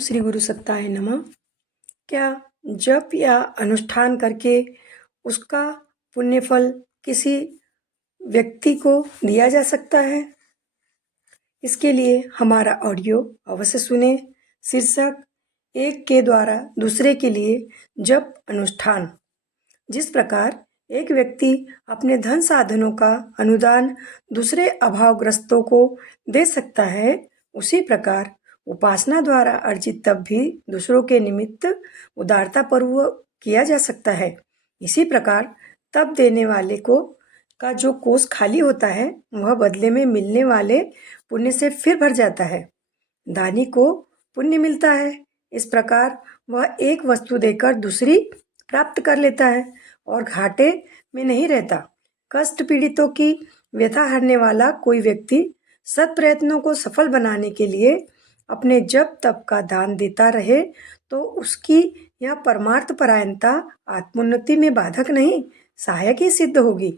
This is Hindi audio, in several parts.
श्री गुरु सत्ताय नमः। क्या जप या अनुष्ठान करके उसका पुण्य फल किसी व्यक्ति को दिया जा सकता है? इसके लिए हमारा ऑडियो अवश्य सुने। शीर्षक: एक के द्वारा दूसरे के लिए जप अनुष्ठान। जिस प्रकार एक व्यक्ति अपने धन साधनों का अनुदान दूसरे अभावग्रस्तों को दे सकता है, उसी प्रकार उपासना द्वारा अर्जित तप भी दूसरों के निमित्त उदारता पूर्वक किया जा सकता है। इसी प्रकार तप देने वाले को का जो कोष खाली होता है, वह बदले में मिलने वाले पुण्य से फिर भर जाता है। दानी को पुण्य मिलता है। इस प्रकार वह एक वस्तु देकर दूसरी प्राप्त कर लेता है और घाटे में नहीं रहता। कष्ट पीड़ितों की व्यथा हरने वाला कोई व्यक्ति सत प्रयत्नों को सफल बनाने के लिए अपने जप तप का दान देता रहे तो उसकी यह परमार्थ परायणता आत्मोन्नति में बाधक नहीं, सहायक ही सिद्ध होगी।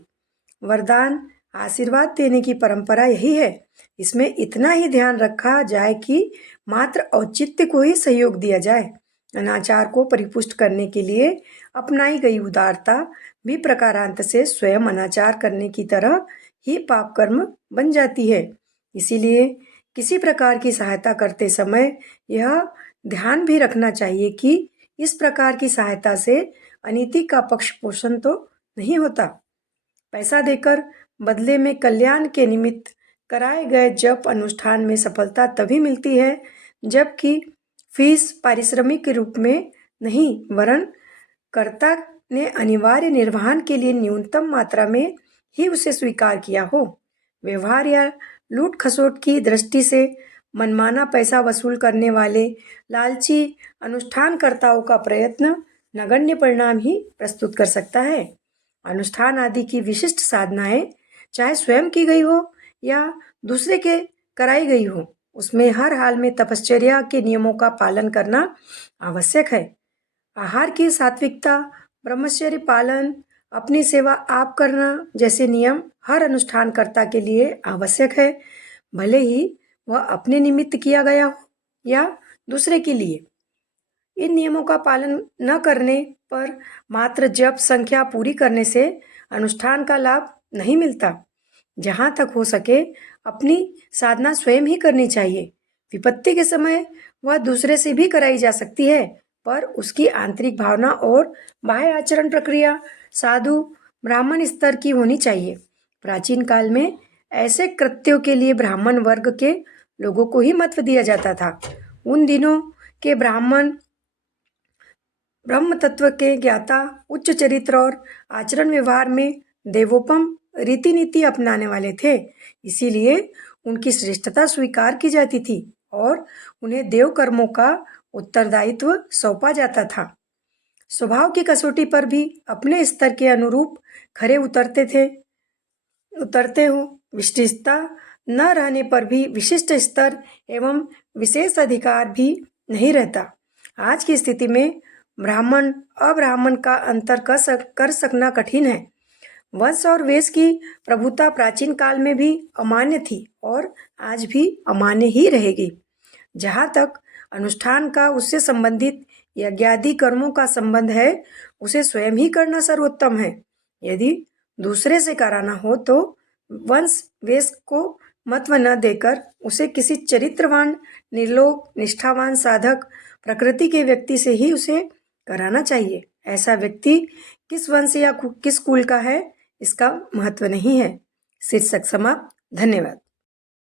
वरदान आशीर्वाद देने की परंपरा यही है। इसमें इतना ही ध्यान रखा जाए कि मात्र औचित्य को ही सहयोग दिया जाए। अनाचार को परिपुष्ट करने के लिए अपनाई गई उदारता भी प्रकारांत से स्वयं अनाचार करने की तरह ही पाप कर्म बन जाती है। इसीलिए किसी प्रकार की सहायता करते समय यह ध्यान भी रखना चाहिए कि इस प्रकार की सहायता से अनीति का पक्ष पोषण तो नहीं होता। पैसा देकर बदले में कल्याण के निमित्त कराए गए जप अनुष्ठान में सफलता तभी मिलती है जबकि फीस पारिश्रमिक के रूप में नहीं, वरन कर्ता ने अनिवार्य निर्वहन के लिए न्यूनतम मात्रा में ही उसे स्वीकार किया हो। व्यवहार या लूट खसोट की दृष्टि से मनमाना पैसा वसूल करने वाले लालची अनुष्ठानकर्ताओं का प्रयत्न नगण्य परिणाम ही प्रस्तुत कर सकता है। अनुष्ठान आदि की विशिष्ट साधनाएं चाहे स्वयं की गई हो या दूसरे के कराई गई हो, उसमें हर हाल में तपश्चर्या के नियमों का पालन करना आवश्यक है। आहार की सात्विकता, ब्रह्मचर्य पालन, अपनी सेवा आप करना जैसे नियम हर अनुष्ठानकर्ता के लिए आवश्यक है, भले ही वह अपने निमित्त किया गया हो या दूसरे के लिए। इन नियमों का पालन न करने पर मात्र जप संख्या पूरी करने से अनुष्ठान का लाभ नहीं मिलता। जहाँ तक हो सके अपनी साधना स्वयं ही करनी चाहिए। विपत्ति के समय वह दूसरे से भी कराई जा सकती है, पर उसकी आंतरिक भावना और बाह्य आचरण प्रक्रिया साधु ब्राह्मण स्तर की होनी चाहिए। प्राचीन काल में ऐसे कृत्यों के लिए ब्राह्मण वर्ग के लोगों को ही महत्व दिया जाता था। उन दिनों के ब्राह्मण ब्रह्म तत्व के ज्ञाता, उच्च चरित्र और आचरण व्यवहार में देवोपम रीति नीति अपनाने वाले थे। इसीलिए उनकी श्रेष्ठता स्वीकार की जाती थी और उन्हें देव कर्मों का उत्तरदायित्व सौंपा जाता था। स्वभाव की कसौटी पर भी अपने स्तर के अनुरूप खरे उतरते हो। विशिष्टता न रहने पर भी विशिष्ट स्तर एवं विशेष अधिकार भी नहीं रहता। आज की स्थिति में ब्राह्मण अब्राह्मण का अंतर कर सकना कठिन है। वंश और वेश की प्रभुता प्राचीन काल में भी अमान्य थी और आज भी अमान्य ही रहेगी। जहाँ तक अनुष्ठान का उससे संबंधित यज्ञादि कर्मों का संबंध है, उसे स्वयं ही करना सर्वोत्तम है। यदि दूसरे से कराना हो तो वंश वेश को महत्व न देकर उसे किसी चरित्रवान, निर्लोभ, निष्ठावान साधक प्रकृति के व्यक्ति से ही उसे कराना चाहिए। ऐसा व्यक्ति किस वंश या किस कुल का है, इसका महत्व नहीं है। शीर्षक समाप्त। धन्यवाद।